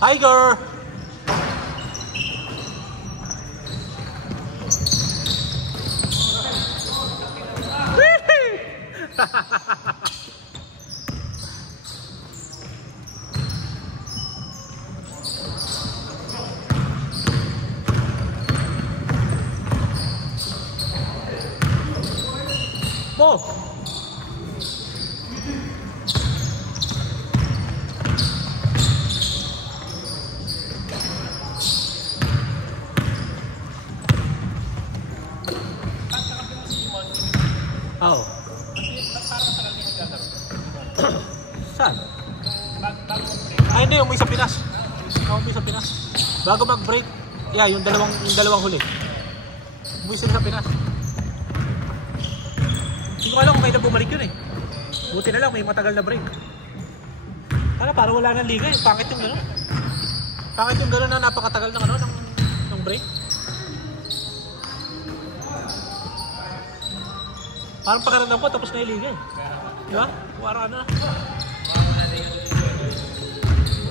Tiger! Mo! Oo. Saan? Ay hindi, umuwi sa Pinas. Umuwi sa Pinas. Bago mag-break. Yeah, yung dalawang huli. Umuwi sila sa Pinas. Hindi ko alam kung kailan bumalik yun eh. Buti na lang may matagal na break. Parang wala nang liga eh. Pangit yung gano'n. Pangit yung gano'n na napakatagal ng ano, ng break. Parang pagkaroon po tapos na yung liga eh. Di ba? Parang ano.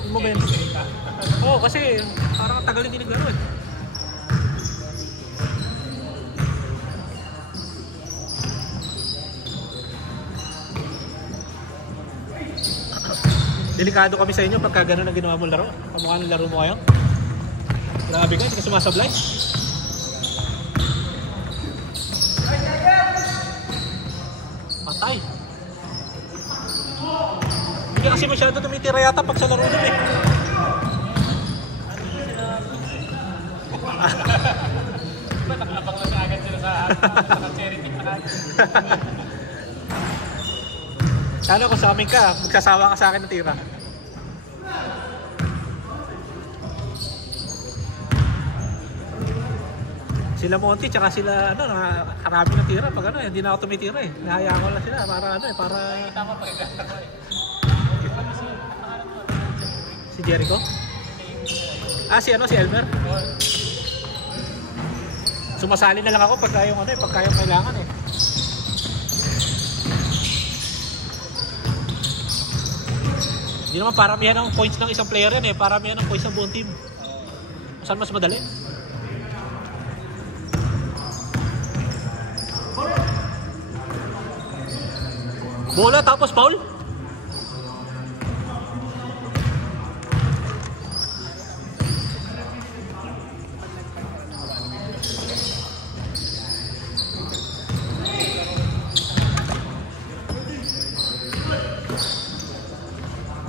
Yung momento. Oo, kasi parang tagal hindi naglaro eh. Delikado kami sa inyo pagka gano'n ang ginawa mong laro. Kamukha ng laro mo ngayon. Grabe ka, hindi ka sumasablay. Patay. Hindi ka kasi masyado tumitira yata pag sa laro doon eh. Diba nakalabang lang agad sila sa charity na agad. Sana kung sa amin ka, magsasawa ka sa akin ng tira. Sila Monty tsaka sila ano, nakarami ng tira pag ano, hindi na ako tumitira eh. Nahayaan ko lang sila para ano eh, para Tama pa rin. si Jericho. Si ano, si Elmer. Sumasali na lang ako pagka yung ano eh, pagka yung kailangan eh. Hindi naman paramihan ng points ng isang player yan eh, paramihan ng points ng buong team. Saan mas madali? Bola tapos foul?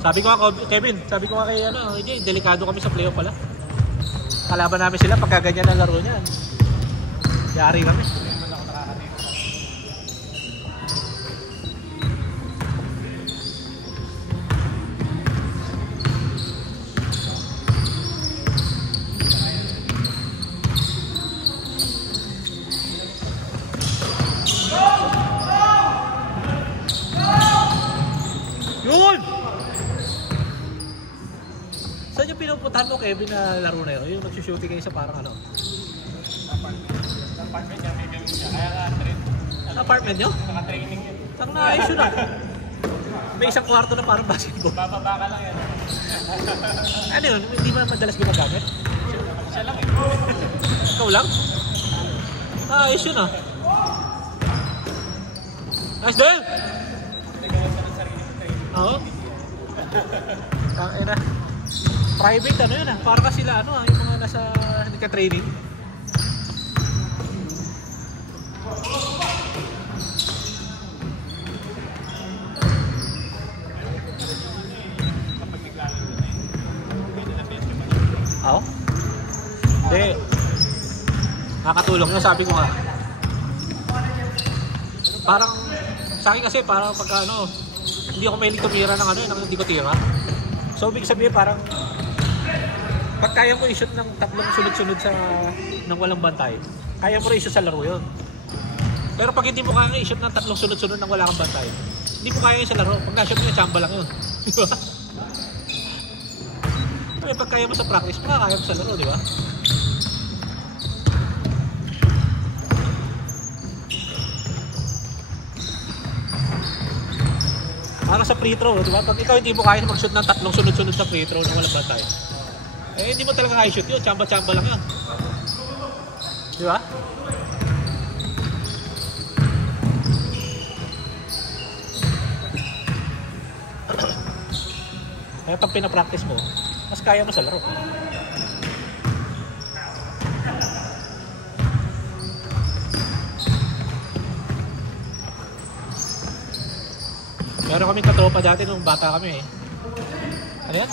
Sabi ko nga, Kevin, sabi ko nga kay ano, hindi, delikado kami sa playoff pala. Kalaban namin sila pagka ganyan ang laro niyan. Yari kami. Yun! Saan yung pinupuntahan mo, Kevin, na laro na yun? Yung magsushooting kayo sa parang ano? Apartment niya, may gamit niya. Kaya nga, apartment nyo? naka-training yun. Saan na ayos yun ah? May isang kwarto na parang basketball. Bababa ka lang yan. Ano yun? Hindi ba madalas ginagamit? Siya lang eh. Ikaw lang? Ayos yun ah. Nice din! Nagawa ka ng sarili ko training. Oo. Tangina. Private ano yun ah. Para kasi sila ano ah, yung mga nasa nagka-training. Oo? Hindi. Nakatulong na, sabi ko nga. Parang, sa akin kasi parang pagka ano, hindi ako mahilig tumira ng ano, ng hindi ko tira. So, ibig sabihin parang, pag kaya mo i-shoot ng tatlong sunod-sunod sa, ng walang bantay, kaya mo rin i-shoot sa laro yun. Pero pag hindi mo kaya i-shoot ng tatlong sunod-sunod ng wala kang bantay, hindi mo kaya yun sa laro. Pag na-shoot mo yung chamba lang yun. Di ba? Pero pag kaya mo sa practice, kaya mo sa laro, di ba? Para sa free throw, di ba? Pag ikaw hindi mo kaya mag-shoot ng tatlong sunod-sunod sa free throw nang walang bantay, Eh, hindi mo talaga i-shoot yun. Chamba-chamba lang yan. Di ba? Kaya pag pinapractice mo, mas kaya mo sa laro. Meron kaming katropa dati nung bata kami eh. Ano yan?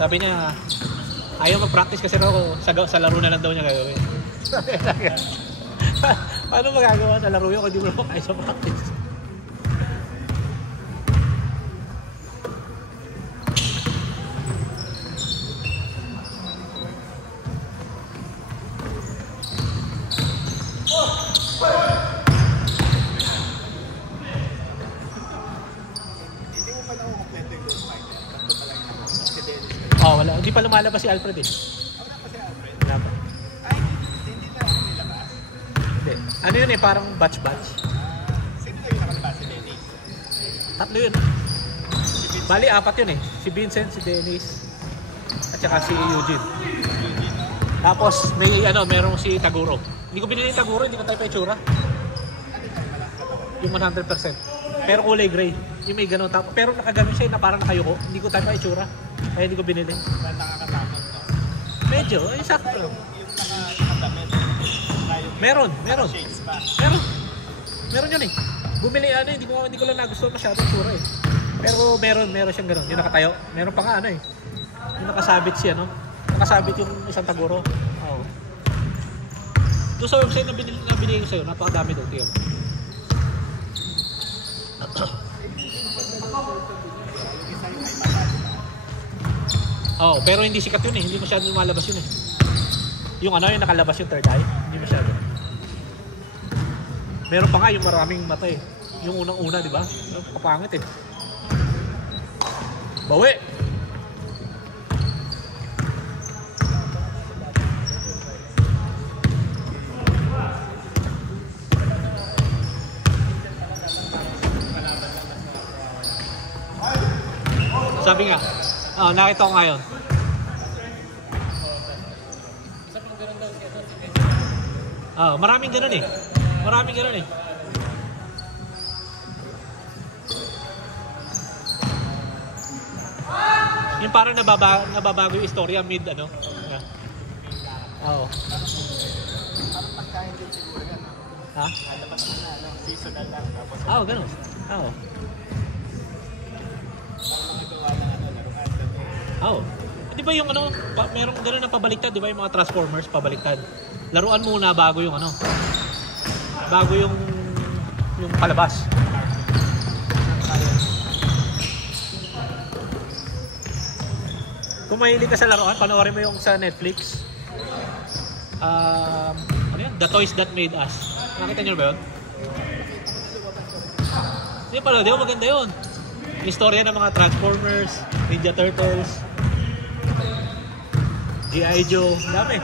Sabi niya, ayaw mag-practice kasi raw sa laro na lang daw niya gagawin. Paano magagawa sa laro yun kung di mo naman kaya sa practice? Oh, wala. Hindi pa lumalabas si Alfred eh. Wala pa. Ay, hindi na ako nilabas. Hindi. Ano yun eh, parang batch-batch. Sino na yung nakalabas? Si Dennis? Tatlo yun. Bali, apat yun eh. Si Vincent, si Dennis, at saka si Eugene. Tapos, may merong si Taguro. Hindi ko binili yung Taguro, hindi ko tayo pa itsura. Yung 100%. Pero kulay gray. Yung may gano'n. Pero nakagano'n siya na parang nakayuko. Hindi ko tayo pa itsura. Kaya hindi ko binili. Saan nakakatakot to? Medyo, ay sakto. Yung nakadamit. Meron. Shades pa. Meron yun eh. Bumili hindi ko lang nagustuhan masyado yung tsura eh. Pero meron siyang gano'n. Yung nakatayo. Meron pa nga eh. Yung nakasabit siya nakasabit yung isang Taguro. Oo. Doon sa website na binigay ko sa'yo, napakadami doon. Tiyo. Oh, pero hindi sikat yun eh. Hindi masyado lumalabas yun eh. Yung yung nakalabas yung third eye, hindi masyado. Meron pa nga yung maraming mata eh. Yung unang-una, di ba? Kapangit eh. Bawi! Sabi nga, nakita ko ngayon. Maraming ganun eh. Yung parang nababago yung istorya mid Oo. Parang pagkain din siguro yan. Ha? Dapat na seasonal lang. Tapos Ganun. Di ba yung merong gano'n na pabaliktad, di ba yung mga Transformers pabaliktad? Laruan muna bago yung bago yung palabas. Kung mahilig ka sa laruan, panoorin mo yung sa Netflix. The Toys That Made Us. Nakita nyo ba yun? Hindi pala, di ba maganda yun? Istorya ng mga Transformers, Ninja Turtles, G.I. Joe, dami.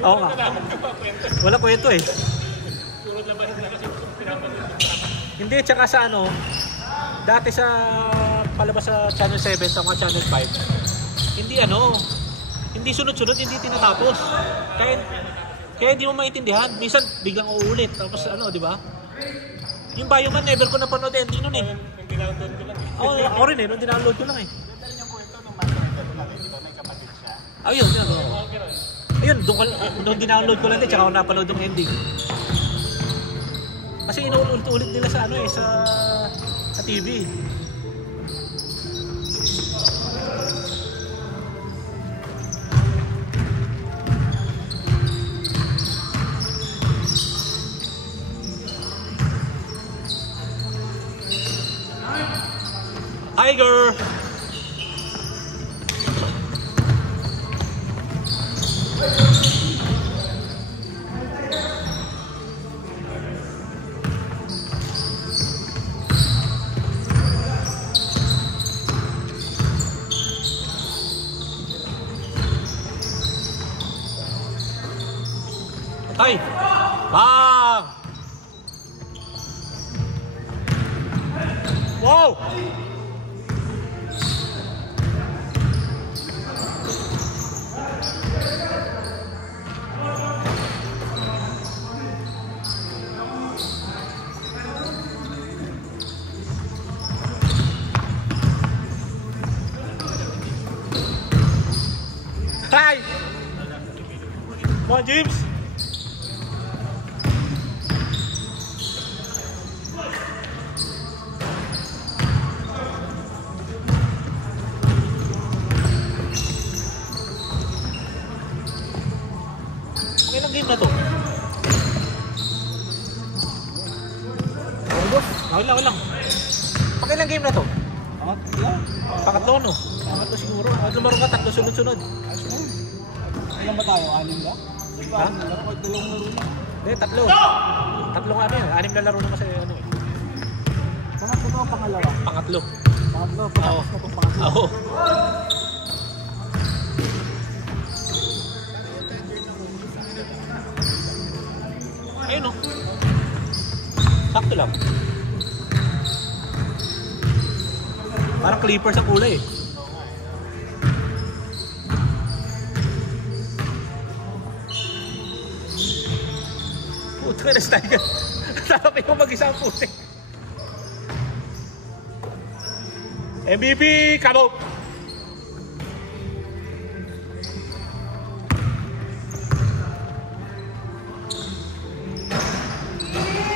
Oo nga. Wala kwento eh. Hindi, tsaka sa dati sa palabas sa Channel 7, sa mga Channel 5, hindi sunod-sunod, hindi tinatapos. Kaya hindi mo maintindihan. Minsan biglang uulit. Tapos di ba? Yung Bioman, never ko napanood ending nun eh. Nung dinownload ko lang eh. Oo, ako rin eh. Nung dinownload ko lang eh. Pero yung kwento nung master ko lang eh. Ito may kapatid siya. Ayun. Ayun, nung dinownload ko lang din, tsaka ako napanood yung ending. Kasi inuulit-ulit nila sa sa TV. Tiger! Bang! Wow! Hi! Come on, James! Ilang game na to? Okay lang. Ilang game na to? Pangatlo, no? Pangatlo siguro. At lumaro ka, tatlo sunod-sunod. Ilan ba tayo? 6 ba? Ha? Dalawang laro na. Hindi, tatlo. Tatlo nga ano yun. 6 na laro naman sa ano eh. Pangatlo ba o pangalawa? Pangatlo. Pangatlo, patapos na itong pangatlo. Oo. Ayun o. Sakto lang. Parang Clippers ang kulay eh. Puto ka na style. Sabi ko mag-isa ang puti. MVP, come up!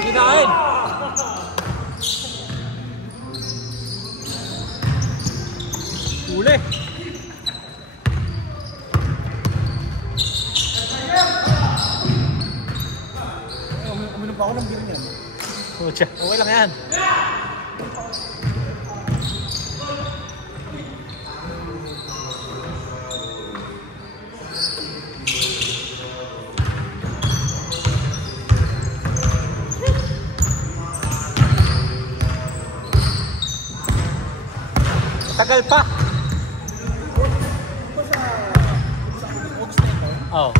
Kinain! Huli! Uminom pa ako ng beer niyan. Pucha, okay lang yan. Tagal pa. Oo.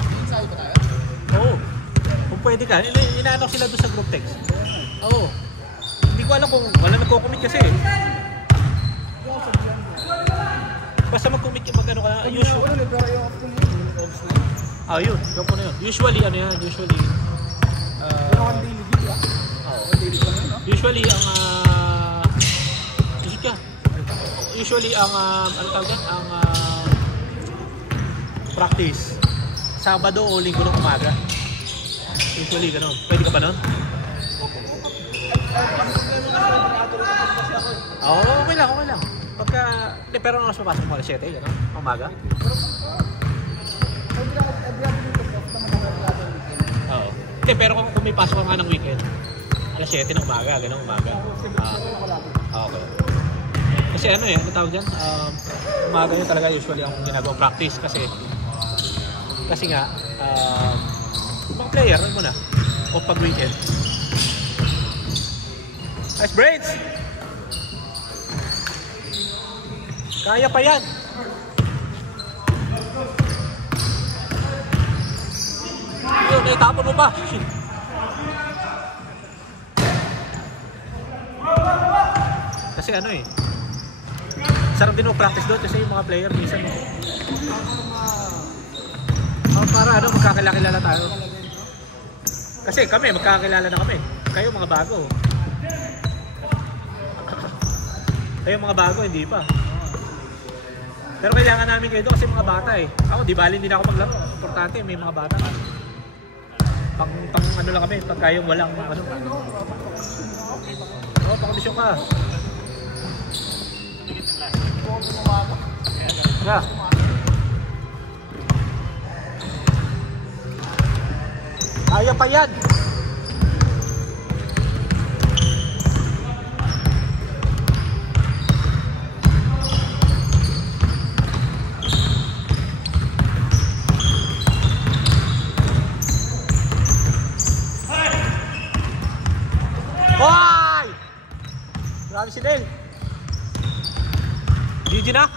Oo. Kung pwede ka. Inaano sila doon sa group text. Oo. Hindi ko alam kung wala nagko-commit kasi. Basta mag-commit mag-ano ka. Usually. Ah, yun. Yung po na yun. Usually, ano yan? Usually. Usually, ang usually ang ano tawag yan? Ang practice Sabado o Linggo ng umaga. Usually gano'n. Pwede ka ba nun? Oo, okay lang. Pagka, pero nung mas papasok mo alas 7, gano'n? Umaga? Oo. Pero kung may pasok ka nga ng weekend, alas 7 ng umaga, gano'n umaga. Okay. Kasi ano eh, ano tawag dyan? Umaga yun talaga usually ang ginagawa practice kasi nga, mga player, ano mo na, o pag weekend. Nice brains! Kaya pa yan! Yun, naitapon mo pa! Kasi ano eh, sarap din mag-practice doon kasi yung mga player minsan para ano, magkakilala tayo. Kasi kami, magkakilala na kami. Kayo mga bago. Kayo mga bago, hindi pa. Pero kailangan namin kayo doon kasi mga bata eh. Ako, di bali hindi na ako maglaro. Importante, may mga bata. Pang ano lang kami, pag kayong walang ano. Oo, pakondisyon ka. Yeah. Kaya pa yan. Hoy! Grabe si Del. GG na.